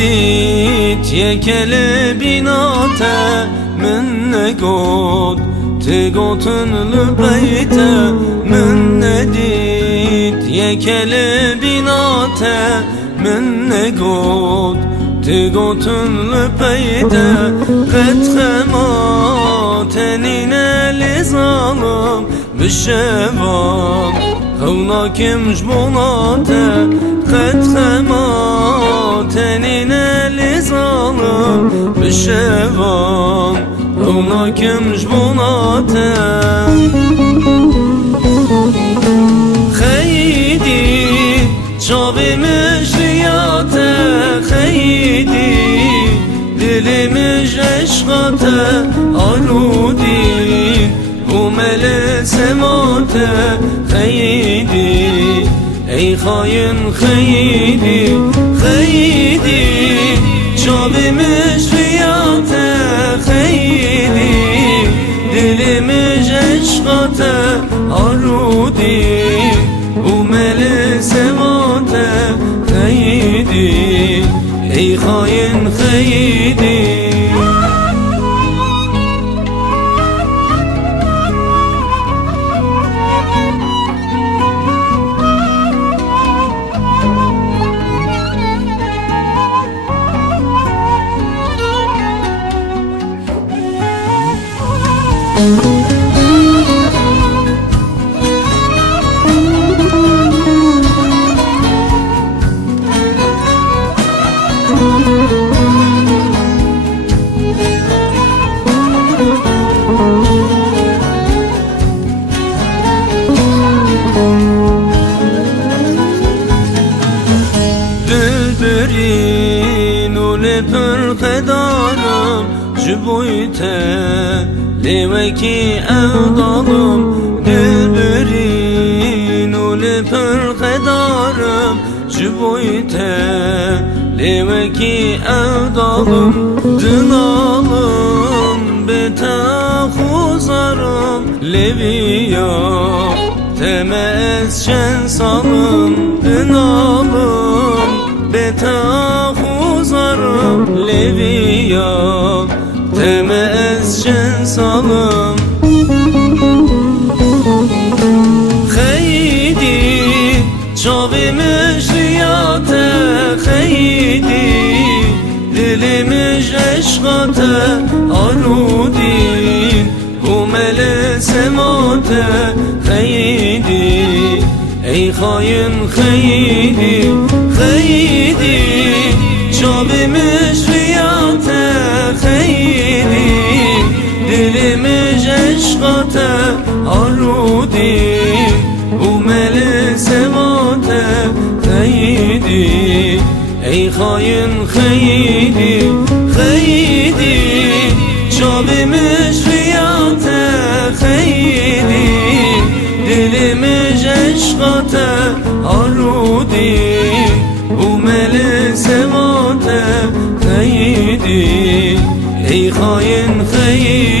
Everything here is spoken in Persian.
دید یکل بیناته من نگود تگوتن لبیته من ندید یکل بیناته من نگود تگوتن لبیته قد خماتنین لزالم بشوام هوناكم جبوناته قد خماتنين لزالم بالشوام هوناكم جبوناته خيدي شابي مجرياته خيدي دلي مج عشقاته آلودين ومل سماته خيدي ای خاين خيدي خيدي شاب مشفياته خيدي دل مج عشقاته آرودي ومل سماته خيدي ای خاين خيدي دلبرین و لپر خدارم جبویته لیوکی اودالم دلبرین و لپر خدارم جبویته لیوکی اودالم دنالم بتا خوزارم لیویا تمز شن سالم دنالم بتا خوزارم لیویا تمز شن سالم خیدی چاوی مجریاته خیدی دلی مج عشقاته آلودین گمل سماته خیدی ای خاين خیدی خیدی چاوی مجریاته خیدی دلی مج عشقاته آلودین ومل سماته خیدی ای خاين خیدی خیدی چاوی مجریاته خیدی دلی مج عشقاته آلودین ومل سماته خیدی ای خاين خیدی